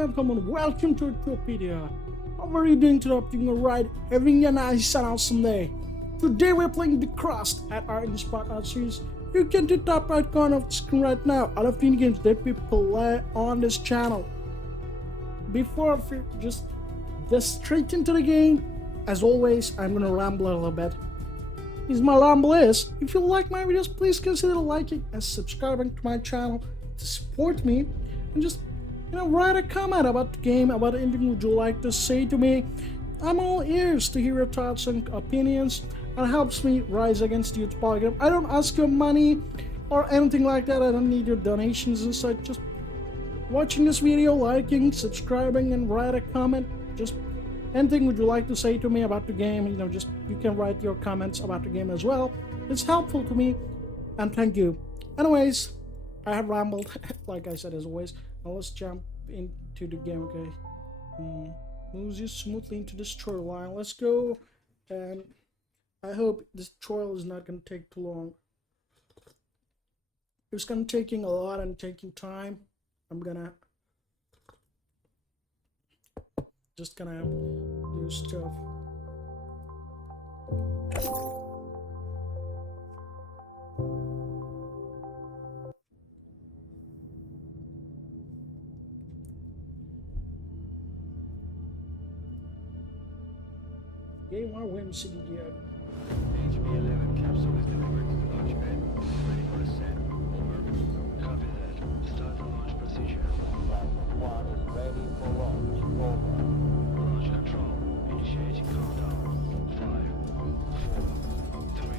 welcome and welcome to Topedia. How are you doing today? Hope you're alright, having a nice and awesome day. Today we're playing the Crust at our Inspired Art series. You can do top right corner of the screen right now. I love the games that we play on this channel. Before we just get straight into the game, as always, I'm gonna ramble a little bit. Here's my ramble is, if you like my videos, please consider liking and subscribing to my channel to support me, and just write a comment about the game, about anything would you like to say to me. I'm all ears to hear your thoughts and opinions, and it helps me rise against the youth polygram. I don't ask your money or anything like that. I don't need your donations and such. Just watching this video, liking, subscribing, and write a comment. Just anything would you like to say to me about the game, just you can write your comments about the game as well. It's helpful to me, and thank you. Anyways, I have rambled, like I said, as always. Now let's jump into the game, okay? Moves you smoothly into the storyline. Let's go, and I hope this tutorial is not going to take too long. It's going to taking a lot and taking time. I'm gonna just gonna do stuff. Game 1 win city yet. HB11 capsule is delivered to the launch pad. Ready for ascent. Over. Copy that. Start the launch procedure. One is ready for launch. Over. Launch control. Initiating countdown. 5, 4, 3,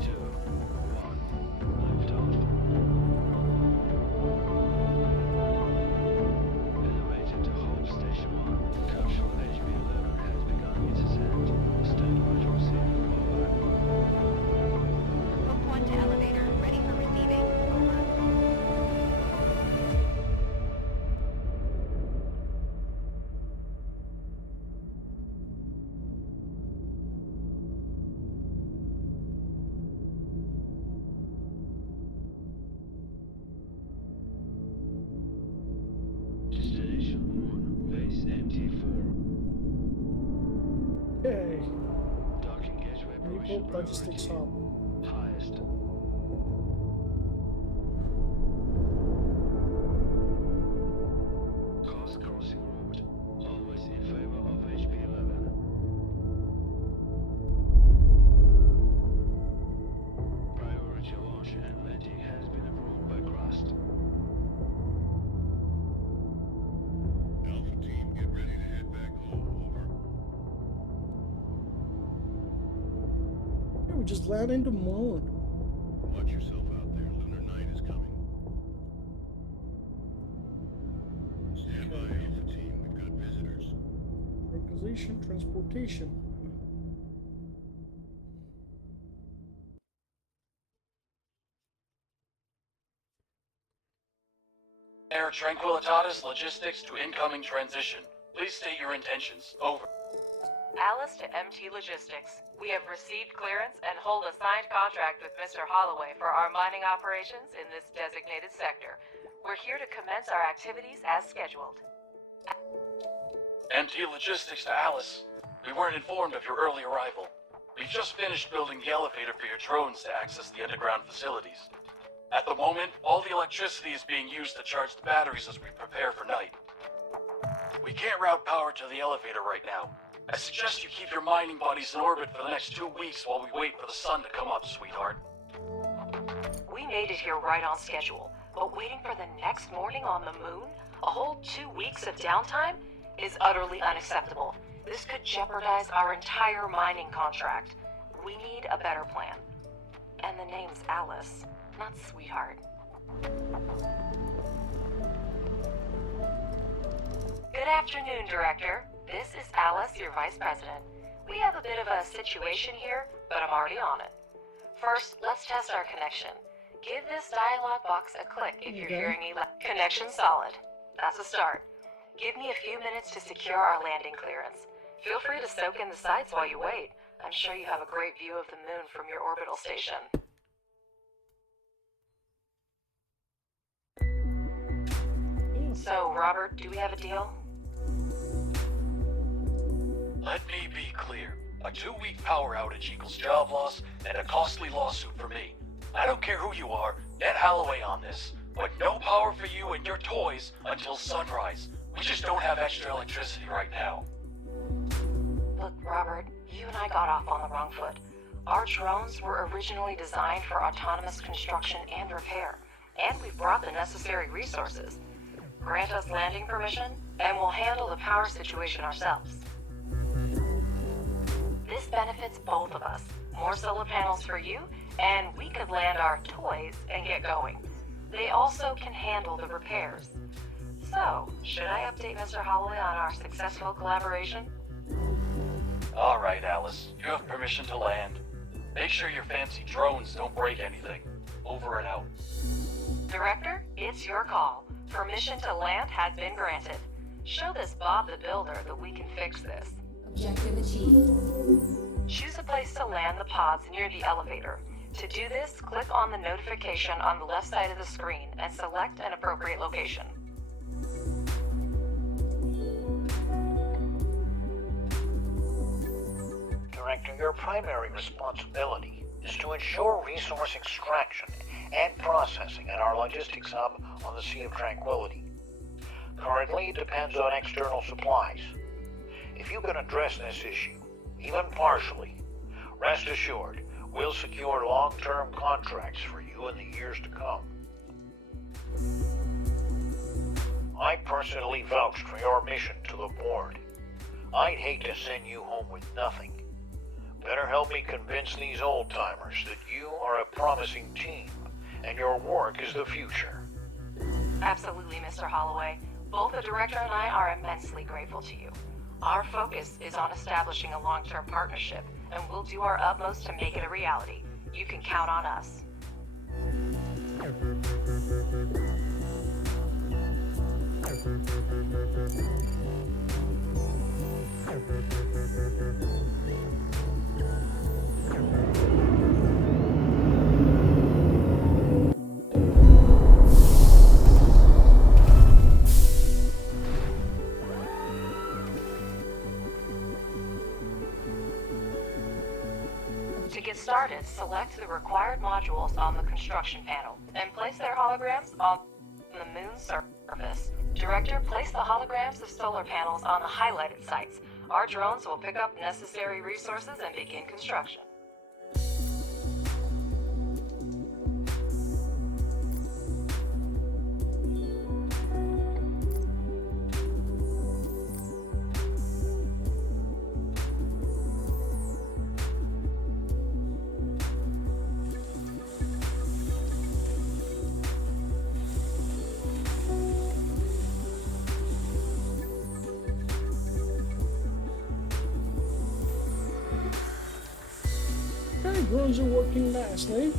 2, 1. Liftoff. Elevator to Hope Station 1. Capsule HB11 has begun its ascent. Stand by to receive. Over. Hope 1 to elevator, ready for receiving. Over. Destination Moon. Base MT4. Yay! Docking gateway provision Newport Logistics priority. Hub. Highest. Coast crossing route. Always in favor of HB11. Priority launch and landing has been approved by Crust. Alpha team, get ready to head back home. Over. Yeah, we just landed in the moon. Watch yourself out there. Lunar night is coming. Stand by, Alpha team. We've got visitors. Requisition, transportation. Air Tranquilitatis Logistics to incoming transition. Please state your intentions. Over. Alice to MT Logistics. We have received clearance and hold a signed contract with Mr. Holloway for our mining operations in this designated sector. We're here to commence our activities as scheduled. MT Logistics to Alice. We weren't informed of your early arrival. We've just finished building the elevator for your drones to access the underground facilities. At the moment, all the electricity is being used to charge the batteries as we prepare for night. We can't route power to the elevator right now. I suggest you keep your mining buddies in orbit for the next 2 weeks while we wait for the sun to come up, sweetheart. We made it here right on schedule, but waiting for the next morning on the moon, a whole 2 weeks of downtime, is utterly unacceptable. This could jeopardize our entire mining contract. We need a better plan. And the name's Alice, not sweetheart. Good afternoon, Director. This is Alice, your Vice President. We have a bit of a situation here, but I'm already on it. First, let's test our connection. Give this dialog box a click if you're hearing me. Connection solid. That's a start. Give me a few minutes to secure our landing clearance. Feel free to soak in the sights while you wait. I'm sure you have a great view of the moon from your orbital station. So, Robert, do we have a deal? Let me be clear. A 2-week power outage equals job loss and a costly lawsuit for me. I don't care who you are, get Holloway on this. But no power for you and your toys until sunrise. We just don't have extra electricity right now. Look, Robert, you and I got off on the wrong foot. Our drones were originally designed for autonomous construction and repair, and we've brought the necessary resources. Grant us landing permission, and we'll handle the power situation ourselves. This benefits both of us. More solar panels for you, and we could land our toys and get going. They also can handle the repairs. So, should I update Mr. Holloway on our successful collaboration? All right, Alice. You have permission to land. Make sure your fancy drones don't break anything. Over and out. Director, it's your call. Permission to land has been granted. Show this Bob the Builder that we can fix this. Objective achieved. Choose a place to land the pods near the elevator. To do this, click on the notification on the left side of the screen and select an appropriate location. Director, your primary responsibility is to ensure resource extraction and processing at our logistics hub on the Sea of Tranquility. Currently, it depends on external supplies. If you can address this issue, even partially, rest assured, we'll secure long-term contracts for you in the years to come. I personally vouched for your mission to the board. I'd hate to send you home with nothing. Better help me convince these old-timers that you are a promising team, and your work is the future. Absolutely, Mr. Holloway. Both the director and I are immensely grateful to you. Our focus is on establishing a long-term partnership, and we'll do our utmost to make it a reality. You can count on us. To get started, select the required modules on the construction panel and place their holograms on the moon's surface. Director, place the holograms of solar panels on the highlighted sites. Our drones will pick up necessary resources and begin construction. Okay, drones are working nicely.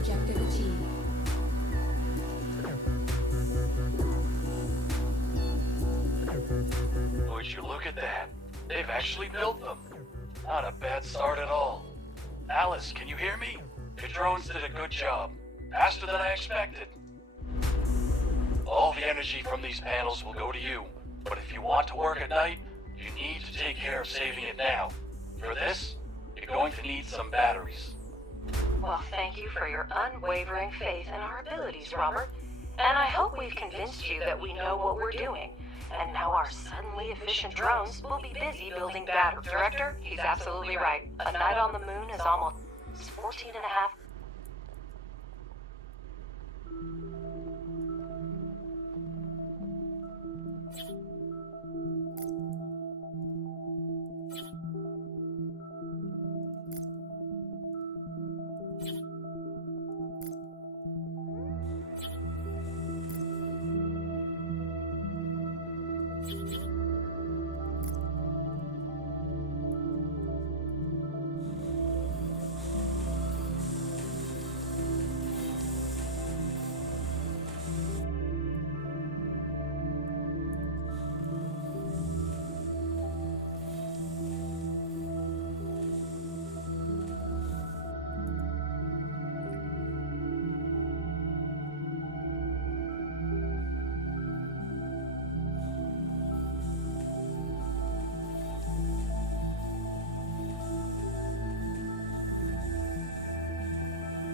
Objective achieved. Would you look at that? They've actually built them. Not a bad start at all. Alice, can you hear me? Your drones did a good job. Faster than I expected. All the energy from these panels will go to you. But if you want to work at night, you need to take care of saving it now. For this, you're going to need some batteries. Well, thank you for your unwavering faith in our abilities, Robert. And I hope we've convinced you that we know what we're doing. And now our suddenly efficient drones will be busy building batteries. Director, he's absolutely right. A night on the moon is almost 14 and a half.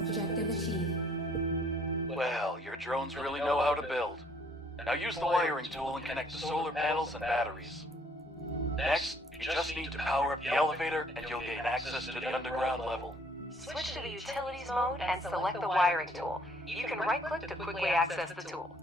Objective achieved. Well, your drones really know how to build. Now use the wiring tool and connect the solar panels and batteries. Next, you just need to power up the elevator and you'll gain access to the underground level. Switch to the utilities mode and select the wiring tool. You can right-click to quickly access the tool.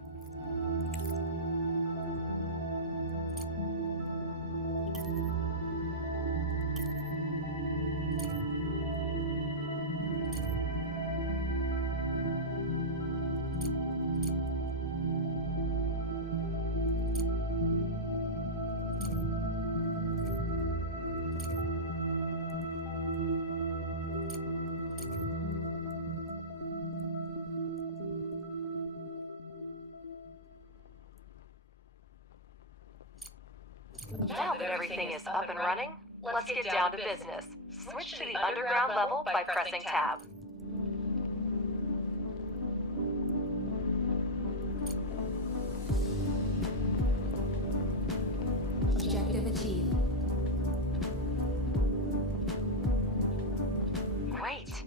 Now that everything is up and running, let's get down to business. Switch to the underground level by pressing tab. Objective achieved. Great!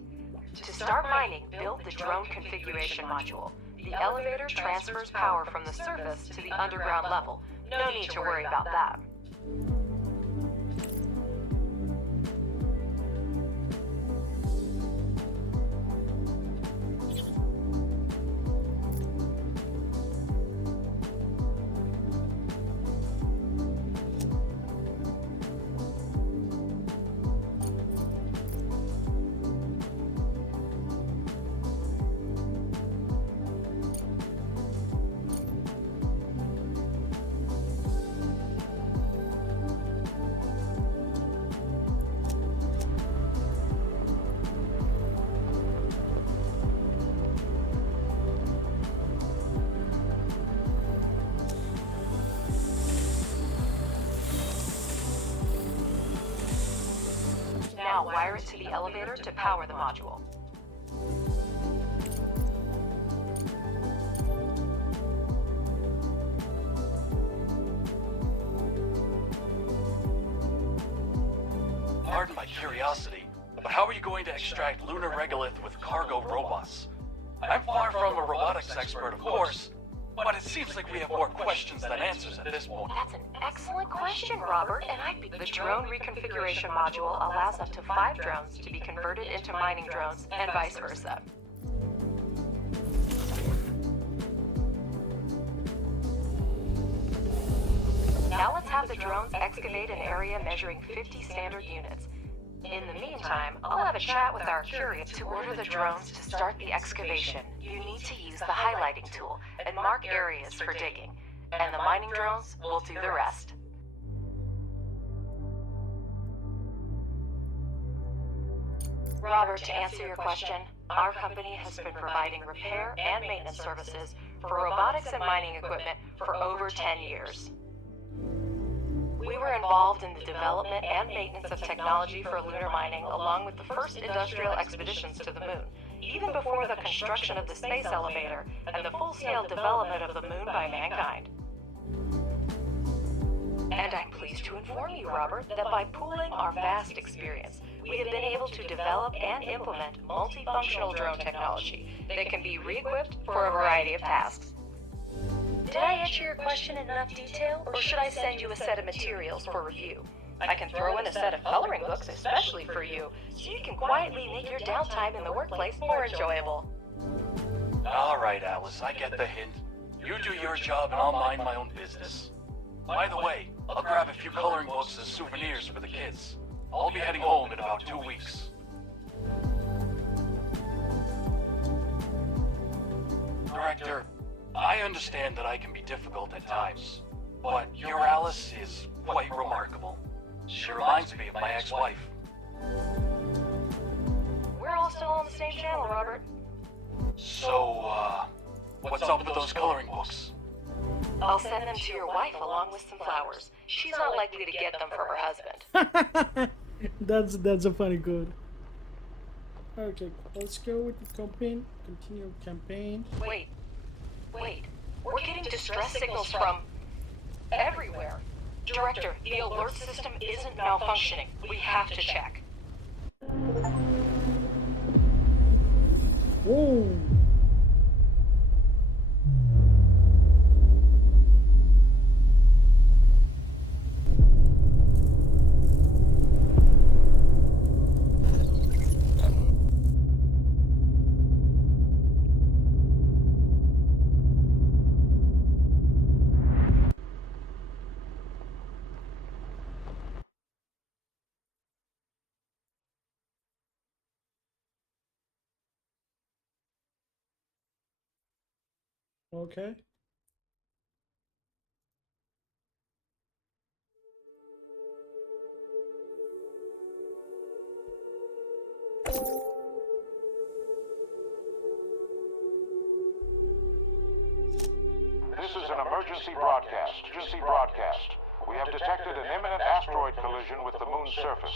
To start mining, build the drone configuration module. The elevator transfers power from the surface to the underground level. No need to worry about that. Now wire it to the elevator to power the module. Pardon my curiosity, but how are you going to extract lunar regolith with cargo robots? I'm far from a robotics expert, of course, but it seems like we have more questions than answers at this point. That's an excellent question, Robert, and the drone reconfiguration module allows up to 5 drones to be converted into mining drones and vice versa. Now let's have the drones excavate an area measuring 50 standard units. In the meantime, I'll have a chat with our curator. To order the drones to start the excavation, you need to use the highlighting tool and mark areas for digging, and the mining drones will do the rest. Robert, to answer your question, our company has been providing repair and maintenance services for robotics and mining equipment for over 10 years. We were involved in the development and maintenance of technology for lunar mining along with the first industrial expeditions to the moon, even before the construction of the space elevator and the full-scale development of the moon by mankind. And I'm pleased to inform you, Robert, that by pooling our vast experience, we have been able to develop and implement multifunctional drone technology that can be re-equipped for a variety of tasks. Did I answer your question in enough detail, or should I send you a set of materials for review? I can throw in a set of coloring books especially for you, so you can quietly make your downtime in the workplace more enjoyable. All right, Alice, I get the hint. You do your job and I'll mind my own business. By the way, I'll grab a few coloring books as souvenirs for the kids. I'll be heading home in about 2 weeks. Director, I understand that I can be difficult at times, but you're Alice. Alice is quite remarkable. She reminds me of my ex-wife. We're all still on the same channel, Robert. So, what's up with those coloring books? I'll send them to your wife along with some flowers. She's not likely to get them for her husband. That's a funny code. Okay, let's go with the campaign. Continue campaign. Wait. We're getting distress signals from everywhere. Director, the alert system isn't malfunctioning. We have to check. Whoa. Okay. This is an emergency broadcast. We have detected an imminent asteroid collision with the moon's surface.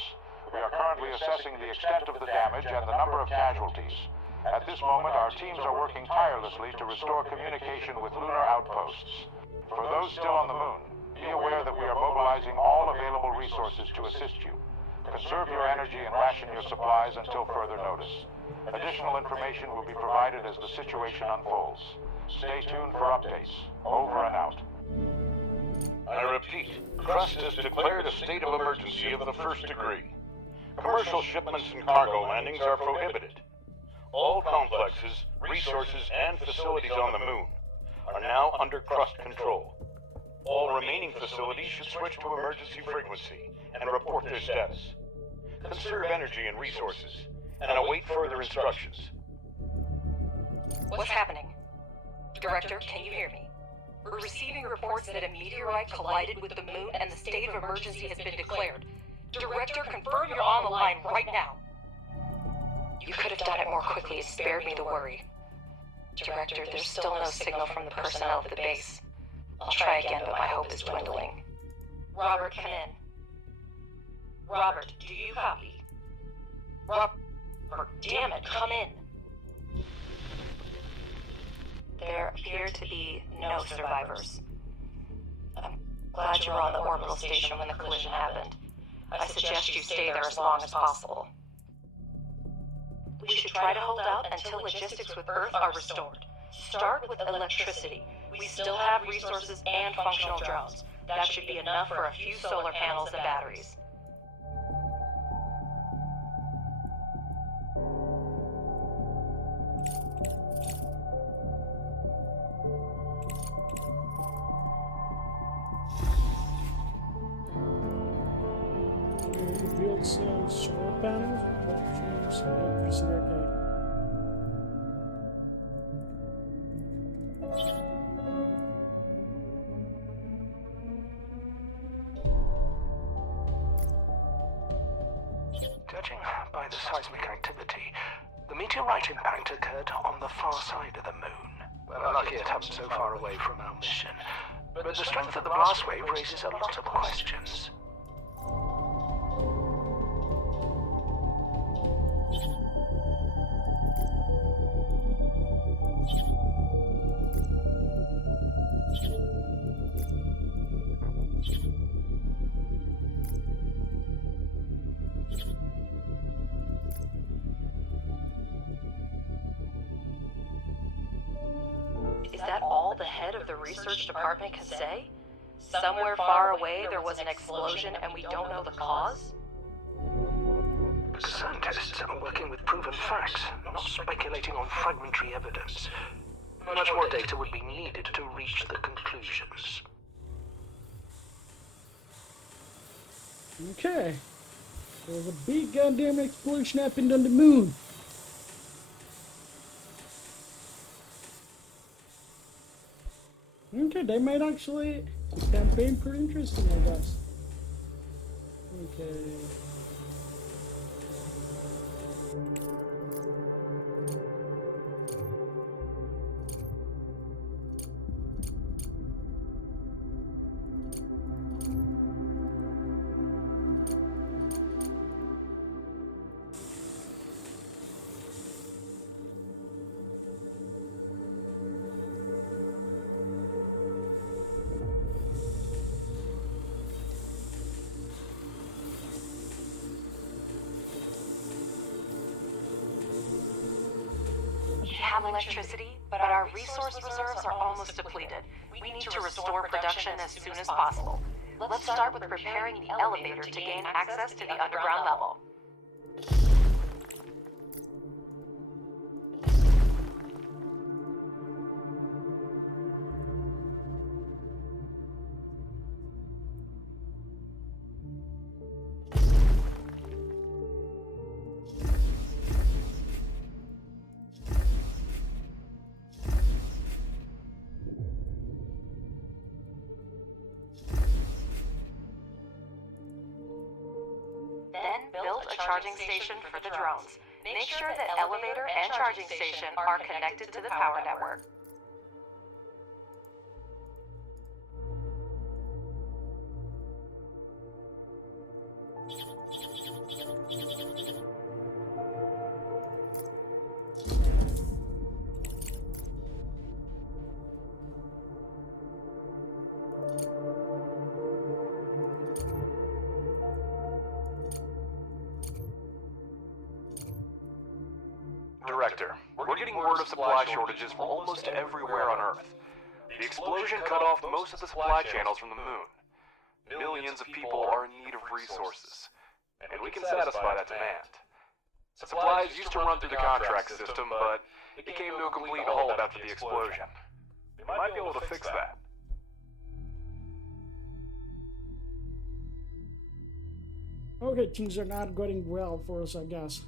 We are currently assessing the extent of the damage and the number of casualties. At this moment, our teams are working tirelessly to restore communication with lunar outposts. For those still on the moon, be aware that we are mobilizing all available resources to assist you. Conserve your energy and ration your supplies until further notice. Additional information will be provided as the situation unfolds. Stay tuned for updates. Over and out. I repeat, Crust has declared a state of emergency of the first degree. Commercial shipments and cargo landings are prohibited. All complexes, resources, and facilities on the moon are now under Crust control. All remaining facilities should switch to emergency frequency and report their status. Conserve energy and resources, and await further instructions. What's happening? Director, can you hear me? We're receiving reports that a meteorite collided with the moon and the state of emergency has been declared. Director, confirm you're on the line right now. You could have done it more quickly. It spared me the worry. Director, there's still no signal from the personnel of the base. I'll try again, but my hope is dwindling. Robert, come in. Robert, do you copy? Robert, damn it, come in. There appear to be no survivors. I'm glad you were on the orbital station when the collision happened. I suggest you stay there as long as possible. We should try to hold out until logistics with Earth are restored. Start with electricity. We still have resources and functional drones. That should be enough for a few solar panels and batteries. Build some solar panels, batteries, electricity. Okay. Judging by the seismic activity, the meteorite impact occurred on the far side of the moon. We're lucky it happened so far away from our mission, but the strength of the blast wave raises a lot of questions. Is that all the head of the research department can say? Somewhere far away there was an explosion and we don't know the cause? Scientists are working with proven facts, not speculating on fragmentary evidence. Much more data would be needed to reach the conclusions. Okay. There's a big goddamn explosion happened on the moon. Okay, they might actually The campaign pretty interesting, I guess. Okay. We have electricity, but our resource reserves are almost depleted. We need to restore production as soon as possible. Let's start with preparing the elevator to gain access to the underground level. Then build a charging station for the drones. Make sure that elevator and charging station are connected to the power network. Director, we're getting word of supply shortages from almost everywhere on Earth. The explosion cut off most of the supply channels from the moon. Millions of people are in need of resources, and we can satisfy that demand. Supplies used to run through the contract system, but it came to a complete halt after the explosion. We might be able to fix that. Okay, things are not going well for us, I guess.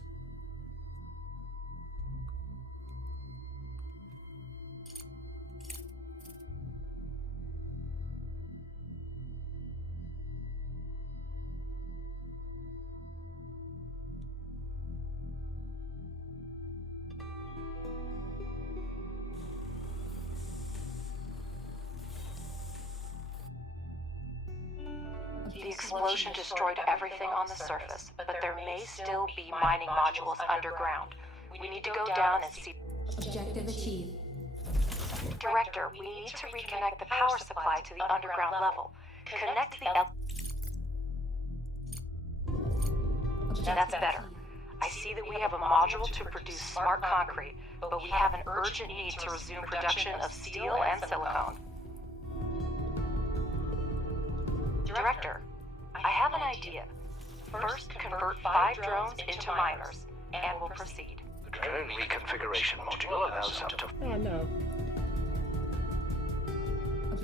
The explosion destroyed everything on the surface, but there may still be mining modules underground. We need to go down and see. Objective achieved. Director, we need to reconnect the power supply to the underground level. Connect the That's better. I see that we have a module to produce smart concrete, but we have an urgent need to resume production of steel and silicone. Director, I have an idea. First, convert 5 drones into miners, and we'll proceed. The drone reconfiguration module allows up to... Oh no.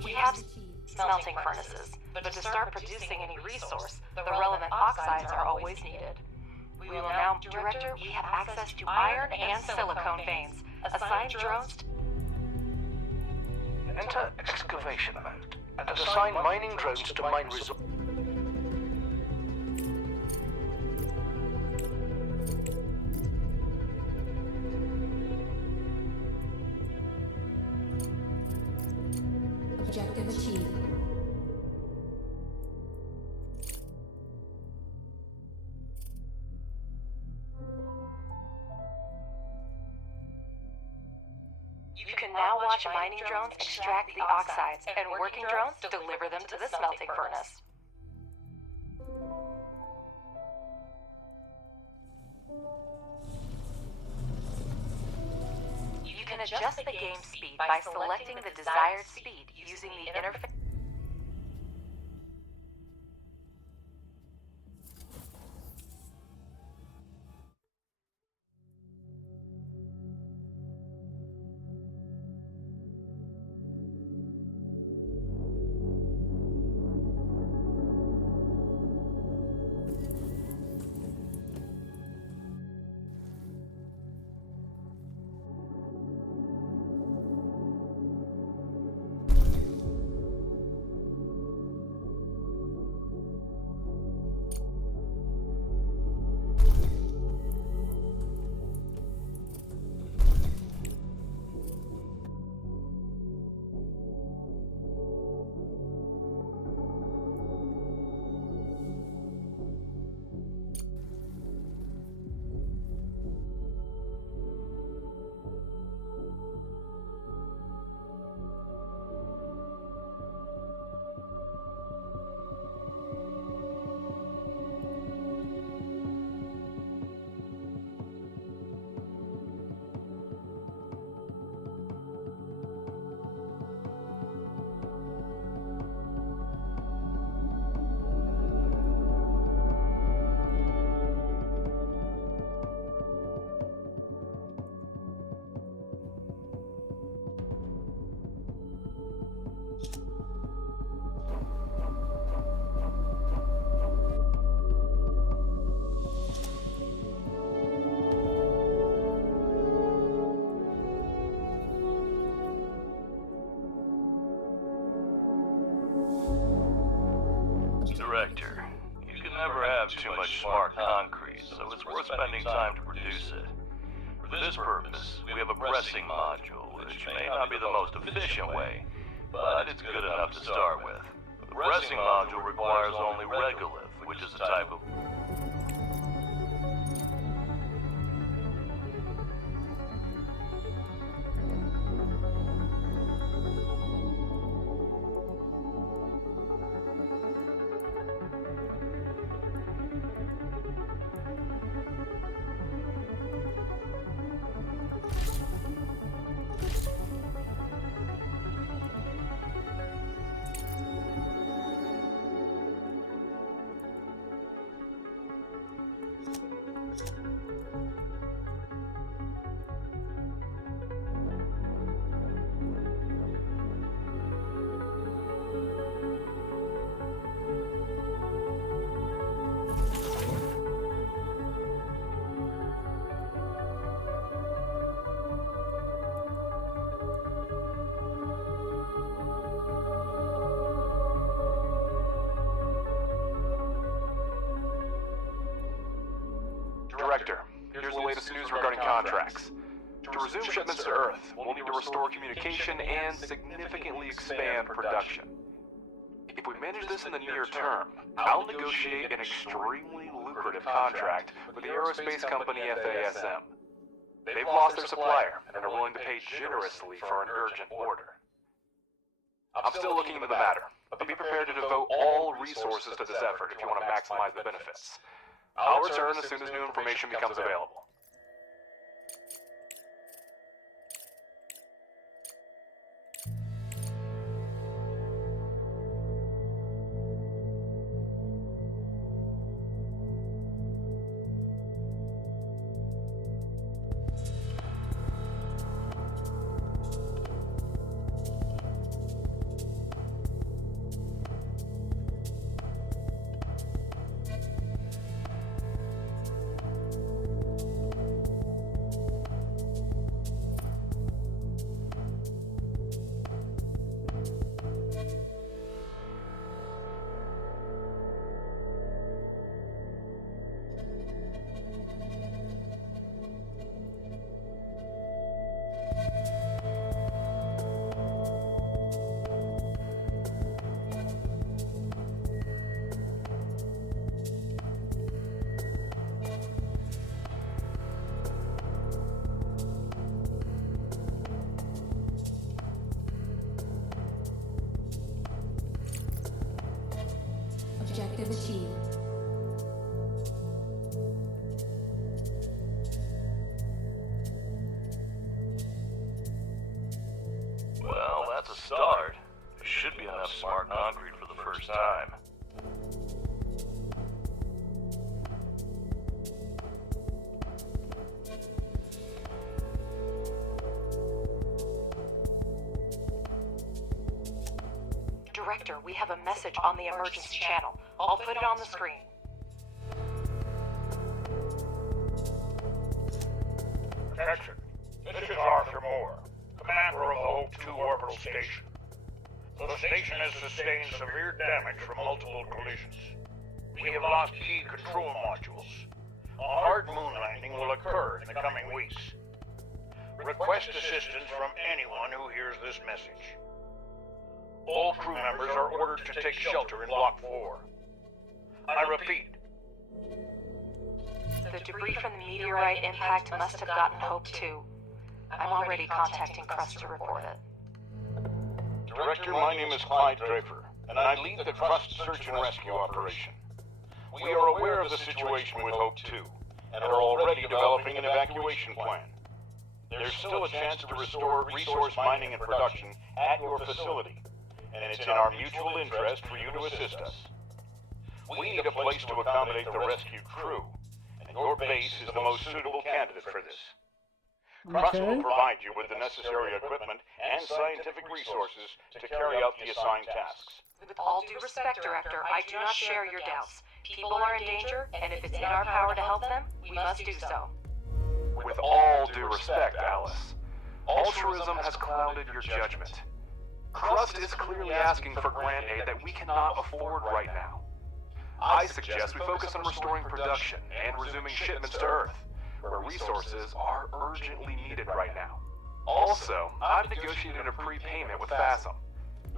We have smelting furnaces, but to start producing any resource, the relevant oxides are always needed. We will now, Director, we have access to iron and silicone veins. Assign drones to... Enter excavation mode, and assign mining drones to mine resources. Objective achieved. You can now watch mining drones extract the oxides, and working drones deliver them to the smelting furnace. You can adjust the game speed by selecting the desired speed using the interface. Director, you can never have too much smart concrete, so it's worth spending time to produce it. For this purpose, we have a pressing module, which may not be the most efficient way, but it's good enough to start with. The pressing module requires only regolith, which is a type of... Director, here's the latest news regarding contracts. To resume shipments to Earth, we'll need to restore communication and significantly expand production. If we manage this in the near term, I'll negotiate an extremely lucrative contract with the aerospace company FASM. They've lost their supplier and are willing to pay generously for an urgent order. I'm still looking into the matter, but be prepared to devote all resources to this effort if you want to maximize the benefits. I'll return as soon as new information becomes available. Objective achieved. Well, that's a start. There should be enough smart concrete for the first time. Director, we have a message on the emergency channel. I'll put it on the screen. Attention. This is Arthur Moore, commander of the Hope 2 orbital station. The station has sustained severe damage from multiple collisions. We have lost key control modules. A hard moon landing will occur in the coming weeks. Request assistance from anyone who hears this message. All crew members are ordered to take shelter in Block 4. I repeat. The debris from the meteorite impact must have gotten Hope 2. I'm already contacting Crust to report it. Director, my name is Clyde Draper, and I lead the Crust search and rescue operation. We are aware of the situation with Hope 2, and are already developing an evacuation plan. There's still a chance to restore resource mining and production at your facility, and it's in our mutual interest for you to assist us. We need a place to accommodate the rescued crew, and your base is the most suitable candidate for this. Crust will provide you with the necessary equipment and scientific resources to carry out the assigned tasks. With all due respect, Director, I do not share your doubts. People are in danger, and if it's in our power to help them, we must do so. With all due respect, Alice, altruism has clouded your judgment. Crust is clearly asking for grant aid that we cannot afford right now. I suggest we focus on restoring production and resuming shipments to Earth, where resources are urgently needed right now. Also, I've negotiated a prepayment with FASM.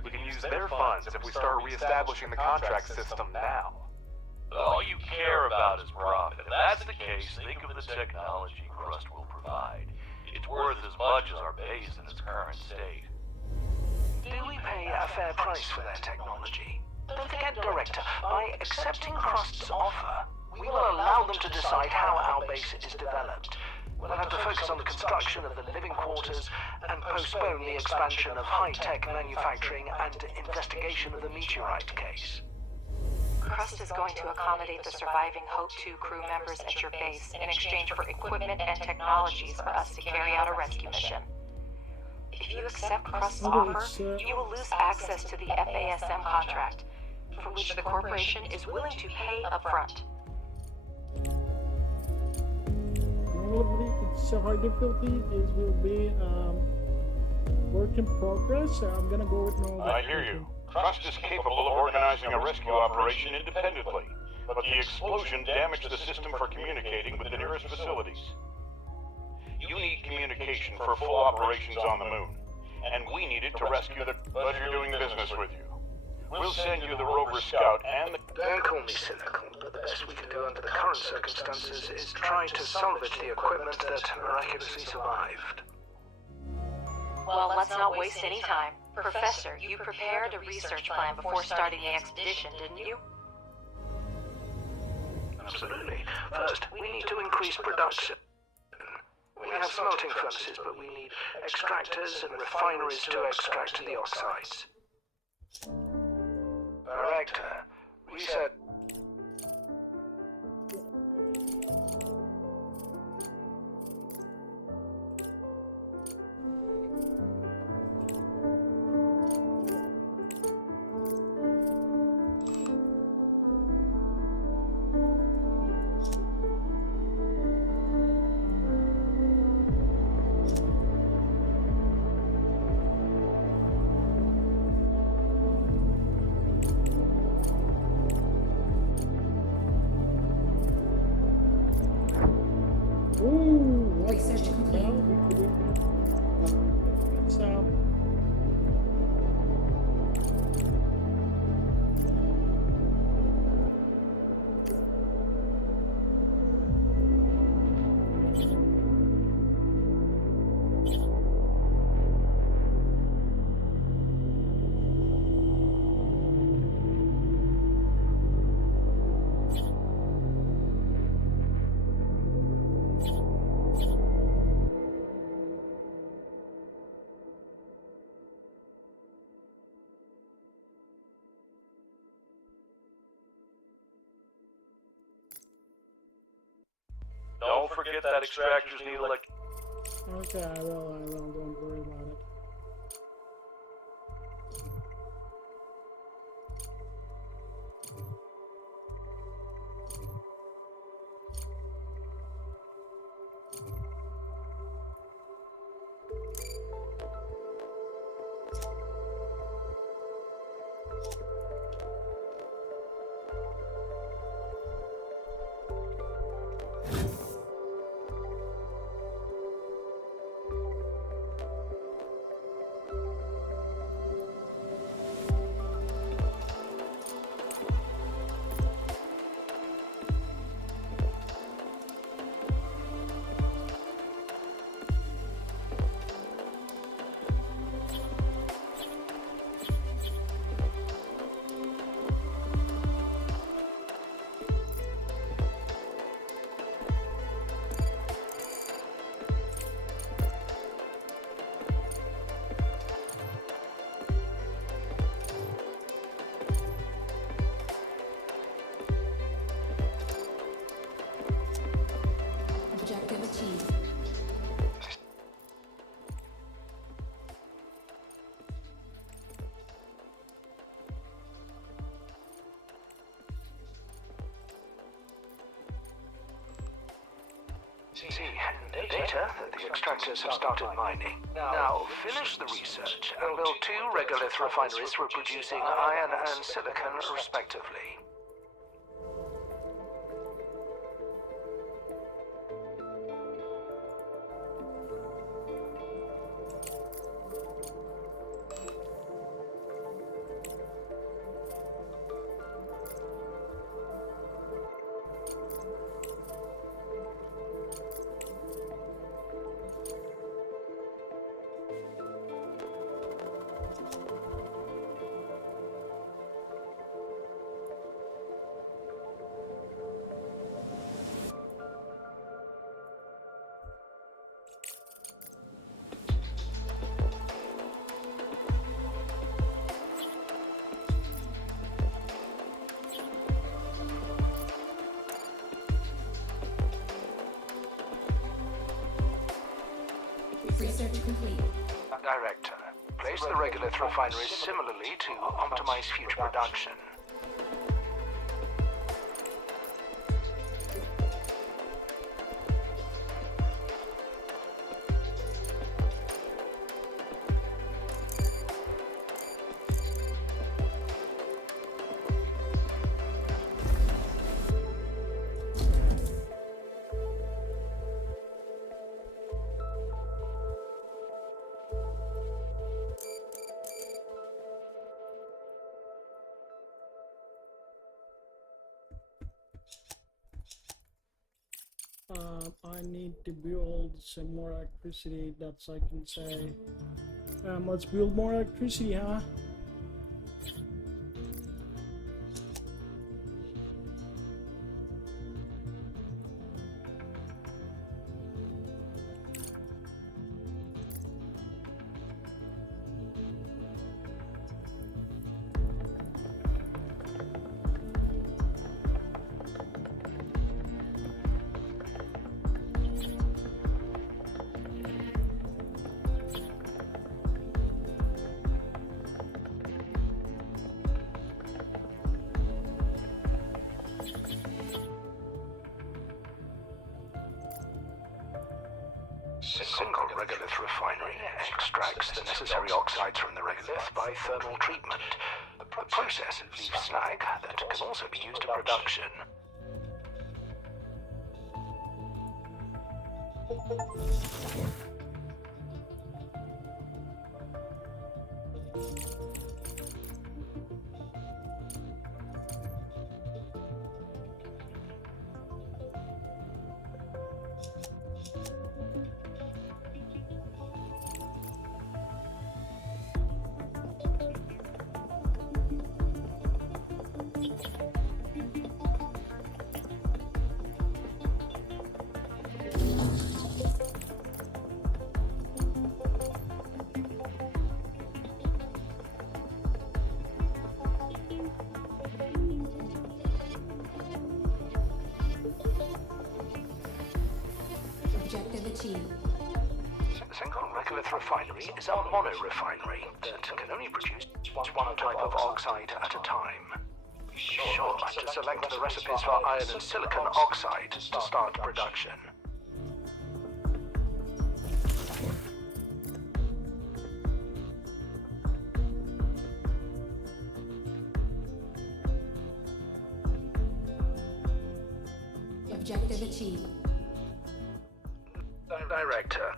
We can use their funds if we start reestablishing the contract system now. All you care about is profit. If that's the case, think of the technology Crust will provide. It's worth as much as our base in its current state. Do we pay a fair price for their technology? Don't forget, Director, by accepting Crust's offer, we will allow them to decide how our base is developed. We'll have to focus on the construction of the living quarters and postpone the expansion of high-tech manufacturing and investigation of the meteorite case. Crust is going to accommodate the surviving Hope 2 crew members at your base in exchange for equipment and technologies for us to carry out a rescue mission. If you accept Crust's offer, you will lose access to the FASM contract, for which the corporation is willing to pay upfront. So hard difficulty will be work in progress. So I'm gonna go with no. I hear you. Crust is capable of organizing a rescue operation independently, but the explosion damaged the system for communicating with the nearest facilities. You need communication for full operations on the moon, and we need it to rescue the pleasure doing business with you. We'll send you the Rover Scout and the... Don't call me cynical, but the best we can do under the current circumstances is try to salvage the equipment that miraculously survived. Well, let's not waste any time. Professor, you prepared a research plan before starting the expedition, didn't you? Absolutely. First, we need to increase production. We have smelting furnaces, but we need extractors and refineries to extract the oxides. Director, reset. Research complete. Don't forget that extractors need Okay, I will, don't worry about it. Objective achieved. Data that the extractors have started mining. Now, finish the research and build 2 regolith refineries for producing iron and silicon, respectively. Director, place the regolith refineries similarly to optimize future production. I need to build some more electricity, that's I can say. Let's build more electricity, huh? A single regolith refinery extracts the necessary oxides from the regolith by thermal treatment. The process leaves slag that can also be used in production. Objective achieved. Single regolith refinery is a mono-refinery that can only produce one type of oxide at a time. Be sure to select the recipes for iron and silicon oxide to start production. Objective achieved. Director,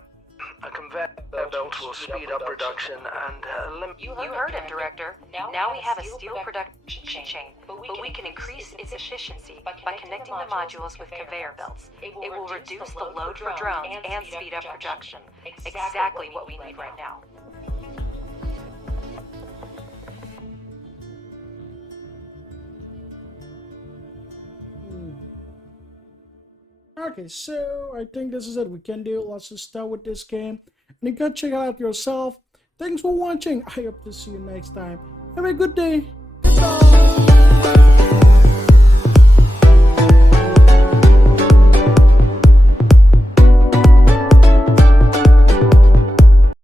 a conveyor belt will speed up production and limit... You heard him, Director. Now we have a steel production chain, but we can increase its efficiency by connecting the modules with conveyor belts. It will reduce the load for drones and speed up production. Exactly what we need right now. Okay, so I think this is it. We can do it. Let's just start with this game. And you can check it out yourself. Thanks for watching. I hope to see you next time. Have a good day.